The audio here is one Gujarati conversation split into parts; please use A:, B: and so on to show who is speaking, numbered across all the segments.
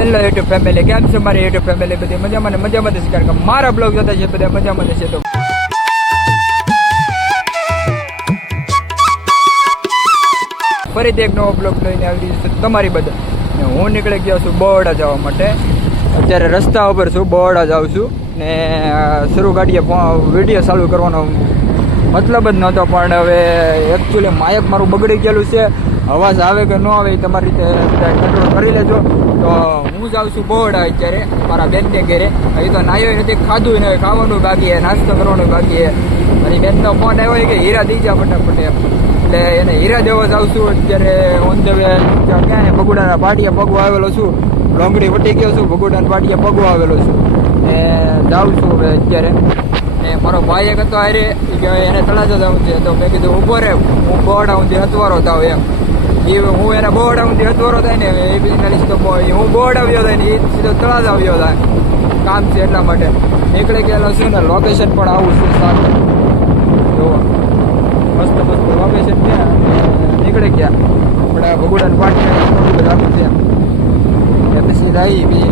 A: હેલો યુટ્યુબ ફેમિલી કેમ છે મારી યુટ્યુબ ફેમિલી બધી? મજામાં ને? મજામાં છે? કારણ કે મારા બ્લોગ જોતા છે બધા મજામાં છે તો. ફરીથી એક નવો બ્લોગ લઈને આવી રહ્યું છું તમારી બધા ને હું નીકળી ગયો છું બોરડા જવા માટે. અત્યારે રસ્તા ઉપર છું બોરડા જાઉં છું. ને શરૂ ગાડીએ વીડિયો ચાલુ કરવાનો મતલબ જ નહોતો, પણ હવે એકચ્યુઅલી માયક મારું બગડી ગયેલું છે. અવાજ આવે કે ન આવે તમારી રીતે કંટ્રોલ કરી લેજો. તો હું જાઉં છું બરોડા અત્યારે, મારા બેનને ઘેરે. હજી તો નાયો નથી ખાધું ને ખાવાનું બાકી નાસ્તો કરવાનું બાકી મારી બેનનો ફોન આવ્યો કે હીરા દઈ જા ફટાફટ. એટલે એને હીરા દેવા જાઉં છું. અત્યારે ઓન ધ વે ક્યાં ભગુડાના પાટીએ પગવા આવેલો છું. ડોંગરી વટી ગયો છું, ભગુડાના પાટીએ પગવા આવેલો છું. ને જાઉં છું હવે અત્યારે. ને મારો ભાઈ એક હતો હારે ઈ કે એને તળાજા જવું છે. તો મેં કીધું ઊભો રહે હું બોર્ડા ઊંધી હતવારો થાવ એમ. એ હું એને બોર્ડા ઊંધી હતવારો થાય ને, એ એના તો હું બોર્ડ આવ્યો થાય ને, એ સીધો તળાજા આવ્યો થાય. કામ છે એટલા માટે. નીકળી ગયેલો છું ને લોકેશન પણ આવું છું સાથે જોવો મસ્ત મસ્ત લોકેશન છે નીકળી ગયા. આપણે ભગુડાન પાટી બધું એ પછી બી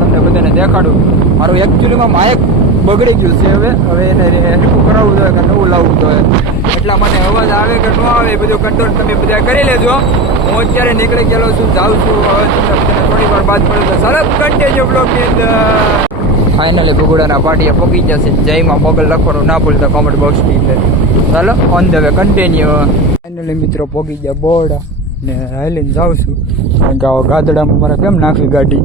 A: તમને બધાને દેખાડું. મારું એકચ્યુઅલીમાં માયક બગડી ગયું છે હવે. હવે એને કરાવવું જોઈએ કે નવું લાવવું જોઈએ. એટલા માટે અવાજ આવે કે ન આવે બધું કંટ્રોલ તમે બધા કરી લેજો. હું અત્યારે નીકળી ગયેલો છું, જાઉં છું. હવે થોડી વાર બાદ પડે સરસ કન્ટિન્યુ બ્લોગની અંદર. ફાઇનલી ભગુડાના પાટીએ પહોંચી જશે. જયમાં મોગલ લખવાનું ના ભૂલતા કોમેન્ટ બોક્સની અંદર. ચાલો on the way continue finally મિત્રો પહોંચી ગયા બોર્ડ ને હાલીને જાઉં છું. કારણ કે ગાદડામાં મારે કેમ નાખવી ગાડી?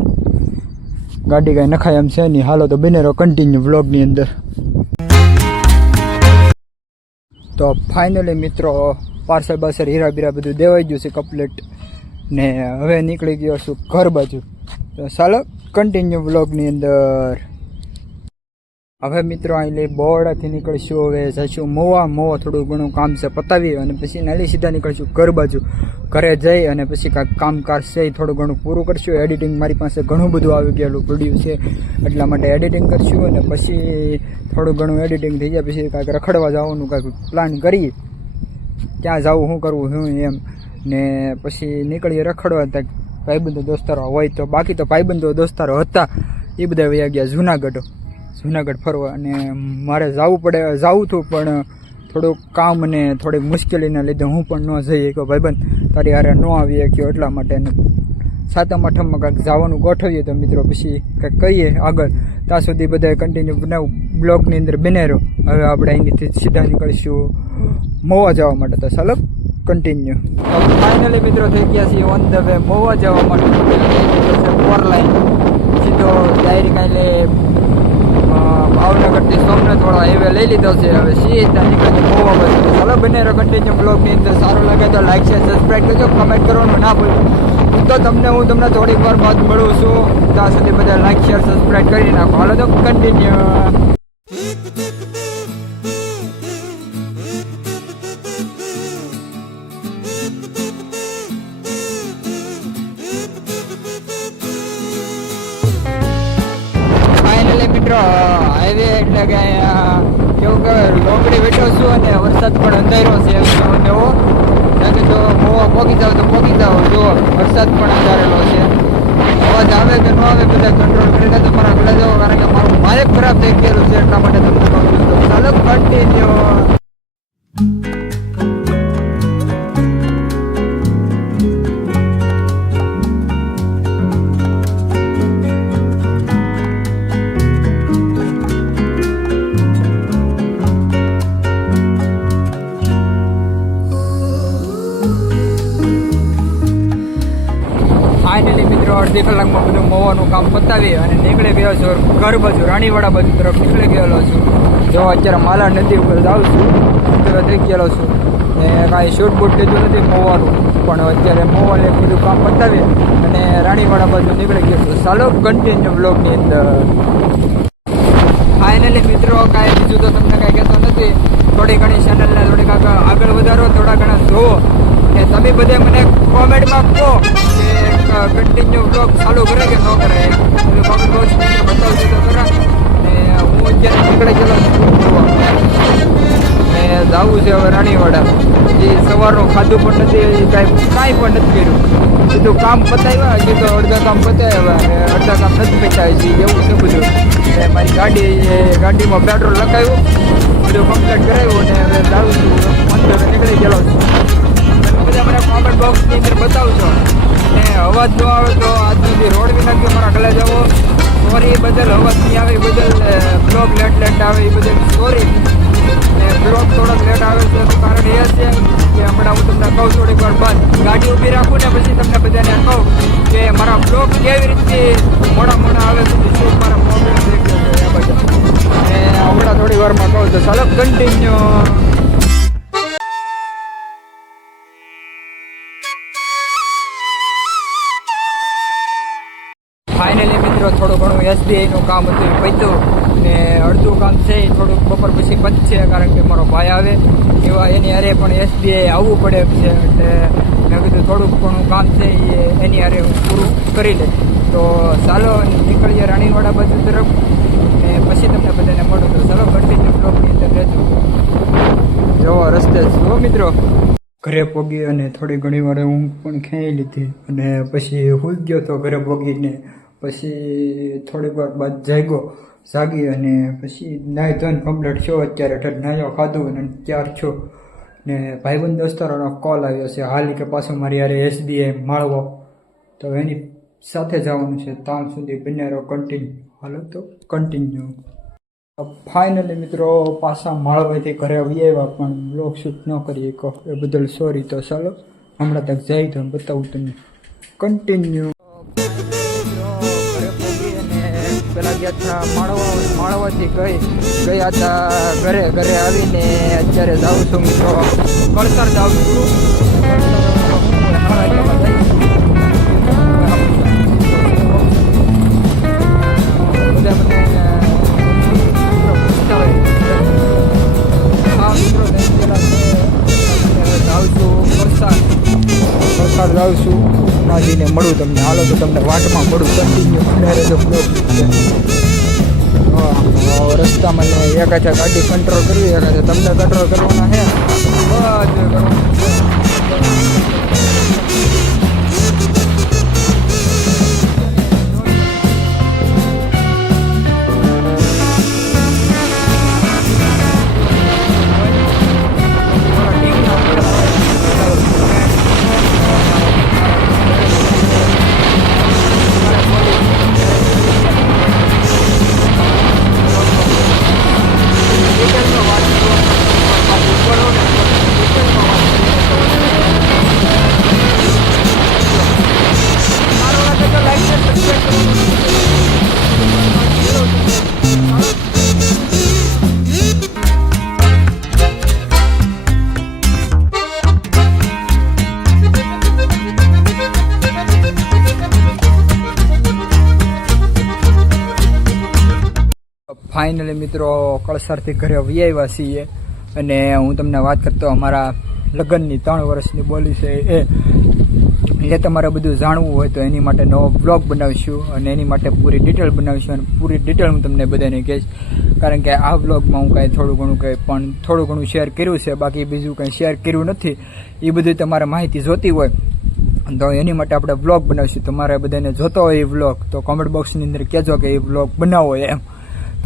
A: ગાડી કાંઈ નખાય એમ છે નહીં. હાલો તો બને રહો કન્ટિન્યુ વ્લોગની અંદર. તો ફાઇનલી મિત્રો પાર્સલ બાર્સલ હીરા બીરા બધું દેવાઈ ગયું છે કમ્પ્લીટ ને હવે નીકળી ગયો છું ઘર બાજુ. તો ચાલો કન્ટિન્યુ વ્લોગની અંદર. હવે મિત્રો અહીં લઈ બોર્ડાથી નીકળશું, હવે જઈશું મોવા મોવા થોડું ઘણું કામ છે પતાવી અને પછી નાલી સીધા નીકળશું ઘર બાજુ. ઘરે જઈ અને પછી કાંઈક કામકાજ છે એ થોડું ઘણું પૂરું કરશું. એડિટિંગ મારી પાસે ઘણું બધું આવી ગયેલું પડ્યું છે, એટલા માટે એડિટિંગ કરશું અને પછી થોડું ઘણું એડિટિંગ થઈ જાય પછી કાંઈક રખડવા જવાનું, કાંઈક પ્લાન કરીએ. ક્યાં જવું, શું કરવું, શું એમ. ને પછી નીકળીએ રખડવા, ત્યાં ભાઈબંધો, દોસ્તારો હોય તો, બાકી તો ભાઈબંધો, દોસ્તારો હતા, એ બધા વયા ગયા જુનાગઢ. જુનાગઢ ફરવા અને મારે જવું પડે, જવું હતું પણ થોડુંક કામ ને થોડીક મુશ્કેલીના લીધે હું પણ ન જઈ શક્યો. ભાઈબંધ તારી હારે ન આવી શક્યો એટલા માટે સાતમ, આઠમમાં કાંઈક જવાનું ગોઠવીએ તો મિત્રો પછી કંઈક કહીએ આગળ. ત્યાં સુધી બધા કન્ટિન્યુ બનાવું બ્લોગની અંદર બને રહો. હવે આપણે અહીંથી સીધા નીકળીશું મોવા જવા માટે તો ચાલો કન્ટિન્યુ ફાઇનલી મિત્રો થઈ ગયા છીએ ઓન ધ વે મોવા જવા માટે. ફોર લાઈન સીધો ડાયરી કાલે ભાવનગરથી સોમનાથ વાળો હાઈવે લઈ લીધો છે. હવે સીધા નીકળી મોવા બાજુ. ચાલો બને કન્ટિન્યુ બ્લોગની અંદર. સારું લાગે તો લાઈક શેર સબસ્ક્રાઈબ કરજો. કમેન્ટ કરવાનું ના ભૂલજો તો તમને, હું તમને થોડીક વાર બાદ મળું છું. ત્યાં સુધી બધા લાઈક શેર સબસ્ક્રાઈબ કરી નાખો. હાલો તો કન્ટિન્યુ મિત્રો હાઈવે એટલે કે કેવું કે લોંગડી બેઠો છું અને વરસાદ પણ અંધાર્યો છે એમ કેવો નથી તો મોવા પોગી જાવ તો પોગી જાવ. જો વરસાદ પણ અંધારેલો છે. અવાજ આવે કે ન આવે બધા કંટ્રોલ કરીને તમારા ઘરે જાઓ કારણ કે મારું માયક ખરાબ થઈ ગયેલું છે, એટલા માટે તમને કહું છું. ચાલો કન્ટિન્યુ અડધી કલાકમાં બધું મોવાનું કામ પતાવી અને નીકળી ગયો છું. ઘર બાજુ રાણીવાડા બાજુ તરફ નીકળી ગયેલો છું. જો અત્યારે માલા નદી ઉપર જાઉં છું અત્યારે થઈ ગયેલો છું. ને કાંઈ શૂટ બૂટ લીધું નથી મોવાનું. પણ અત્યારે મોવાને બધું કામ પતાવી અને રાણીવાડા બાજુ નીકળી ગયો છું. ચાલો કન્ટિન્યુ બ્લોગની અંદર. ફાઇનલી મિત્રો, કાંઈ બીજું તો તમને કાંઈ કહેતો નથી. થોડી ઘણી ચેનલને થોડીક આગળ આગળ વધારો, થોડા ઘણા જુઓ તમે બધે મને કોમેન્ટમાં કહો કે કન્ટિન્યુ બ્લોગ ચાલુ કરે કે ન કરે એટલે કોમેન્ટ બોક્સની બતાવજો તો ખરા. ને હું અત્યારે નીકળી ગયેલો ને જવું છે હવે રાણીવાડા જે સવારનું ખાધું પણ નથી કાંઈ કાંઈ પણ નથી કર્યું. બીજું કામ પતાવ્યા સીધું અડધા કામ પતાવ્યા અડધા કામ નથી પતાવ્યા છે એવું છે બધું. ને મારી ગાડી, એ ગાડીમાં પેટ્રોલ લગાવ્યું. બધું કમ્પ્લીટ કરાવ્યું અને હવે જાઉં છું. અંદર નીકળી ગયેલો છું. બધા મને કોમેન્ટ બોક્સની અંદર બતાવજો. ને અવાજ ન આવે તો આજની જે રોડ બી નાખ્યો મારા ગળે જવો સોરી બદલ અવાજ નહીં આવે, એ બદલ બ્લોક લેટ લેટ આવે, એ બદલ સોરી ને બ્લોક થોડોક લેટ આવે છે, એનું કારણ એ છે કે હમણાં હું તમને કહું થોડીક વાર બાદ ગાડી ઊભી રાખું ને પછી તમને બધાને કહું કે મારા બ્લોક કેવી રીતે મોડા મોડા આવે છે, શું મારા મોબાઈલ થઈ છે, એ બધા. ને હમણાં થોડી વારમાં કહું તો સલગ કન્ટિન્યુ એસબીઆઈનું કામ હતું, એ પત્યું ને અડધું કામ છે, એ થોડુંક બપોર પછી પતશે કારણ કે મારો ભાઈ આવે. એવા એની હારે પણ એસબીઆઈ આવવું પડે છે, એટલે મેં કીધું થોડુંક ઘણું કામ છે, એ એની હારે હું પૂરું કરી લે તો ચાલો નીકળીએ રાણીવાડા બાજુ તરફ. ને પછી તમને બધાને મળું. તો ચાલો કન્ટિન્યુ બ્લોકની અંદર રહેજો. જવો રસ્તે જુઓ મિત્રો. ઘરે પોગી અને થોડી ઘણી વાર હું પણ ખેંચી લીધી. અને પછી હુઈ ગયો તો ઘરે પોગીને પછી થોડીક વાર બાદ જાગ્યો, જાગી અને પછી નાહી ધોઈને કમ્પ્લીટ છો અત્યારે ઠર નાહ્યો ખાધું અને ત્યાર છો ને ભાઈબંધ દોસ્તારોનો કોલ આવ્યો છે, હાલ કે પાછો મારી યારે એસબીઆઈ માળવો. તો એની સાથે જવાનું છે. ત્યાં સુધી બંને કન્ટિન્યુ હાલો તો કન્ટિન્યુ ફાઇનલી મિત્રો, પાછા માળવાથી ઘરે આવી આવ્યા, પણ બ્લોગ શૂટ ન કરીએ. કહો એ બદલ સોરી તો ચાલો. હમણાં તક જાય તો બતાવું તમને. કન્ટિન્યુ પેલા ગયા હતા માળવા માળવાથી ગઈ ગયા હતા ઘરે ઘરે આવીને અત્યારે જાઉં છું મિત્રો. કળતર જાઉં છું. માજીને મળું તમને. હાલો તો તમને વાટમાં મળું. કન્ટિન્યુ રસ્તામાં એકાચા ગાડી કંટ્રોલ કરવી. એકાચા તમને કંટ્રોલ કરવાના છે. બધું કરવાનું ફાઇનલી મિત્રો કળસરથી ઘરે આવ્યા છીએ. અને હું તમને વાત કરતો અમારા લગ્નની ત્રણ વર્ષની બોલી છે એ. એ તમારે બધું જાણવું હોય તો એની માટે નવો બ્લોગ બનાવીશું અને એની માટે પૂરી ડિટેલ બનાવીશું અને પૂરી ડિટેલ હું તમને બધાને કહીશ. કારણ કે આ બ્લોગમાં હું કાંઈ થોડું ઘણું કંઈ પણ થોડું ઘણું શેર કર્યું છે, બાકી બીજું કંઈ શેર કર્યું નથી. એ બધું તમારે માહિતી જોતી હોય તો એની માટે આપણે બ્લોગ બનાવીશું. તમારે બધાને જોતો હોય એ બ્લોગ તો કોમેન્ટ બોક્સની અંદર કહેજો કે એ બ્લોગ બનાવો એમ.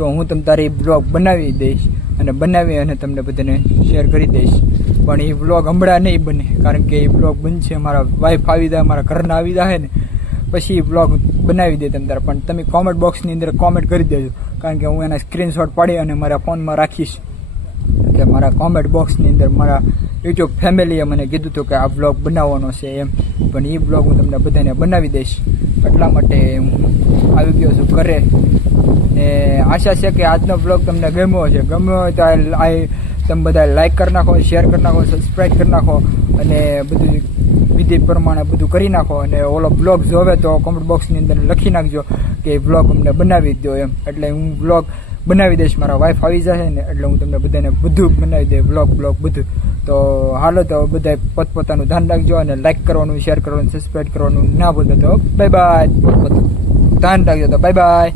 A: તો હું તમ તારી બ્લોગ બનાવી દઈશ અને બનાવી અને તમને બધાને શેર કરી દઈશ. પણ એ બ્લોગ હમણાં નહીં બને, કારણ કે એ બ્લોગ બનશે, મારા વાઈફ આવી જાય, મારા ઘરના આવી જાય ને, પછી એ બ્લોગ બનાવી દે તમ તારે. પણ તમે કોમેન્ટ બોક્સની અંદર કોમેન્ટ કરી દેજો, કારણ કે હું એના સ્ક્રીનશોટ પાડી અને મારા ફોનમાં રાખીશ. કે મારા કોમેન્ટ બોક્સની અંદર મારા યુટ્યુબ ફેમિલીએ મને કીધું હતું કે આ બ્લોગ બનાવવાનો છે એમ. પણ એ બ્લોગ હું તમને બધાને બનાવી દઈશ. એટલા માટે હું આવી ગયો છું ઘરે. ને આશા છે કે આજનો બ્લોગ તમને ગમ્યો હશે. ગમ્યો હોય તો આ તમે બધા લાઈક કરી નાખો શેર કરી નાખો સબસ્ક્રાઈબ કરી નાખો અને બધું વિધિ પ્રમાણે બધું કરી નાખો. અને ઓલો બ્લોગ જોવે તો કોમેન્ટ બોક્સની અંદર લખી નાખજો કે બ્લોગ અમને બનાવી દો એમ. એટલે હું બ્લોગ બનાવી દઈશ, મારા વાઈફ આવી જશે ને, એટલે હું તમને બધાને બધું બનાવી દે બ્લોગ બ્લોગ બધું. તો હાલો, તો બધા પોતપોતાનું ધ્યાન રાખજો અને લાઇક કરવાનું શેર કરવાનું સબસ્ક્રાઈબ કરવાનું ના ભૂલતા તો બાય બાય પોતપોતાનું ધ્યાન રાખજો તો બાય બાય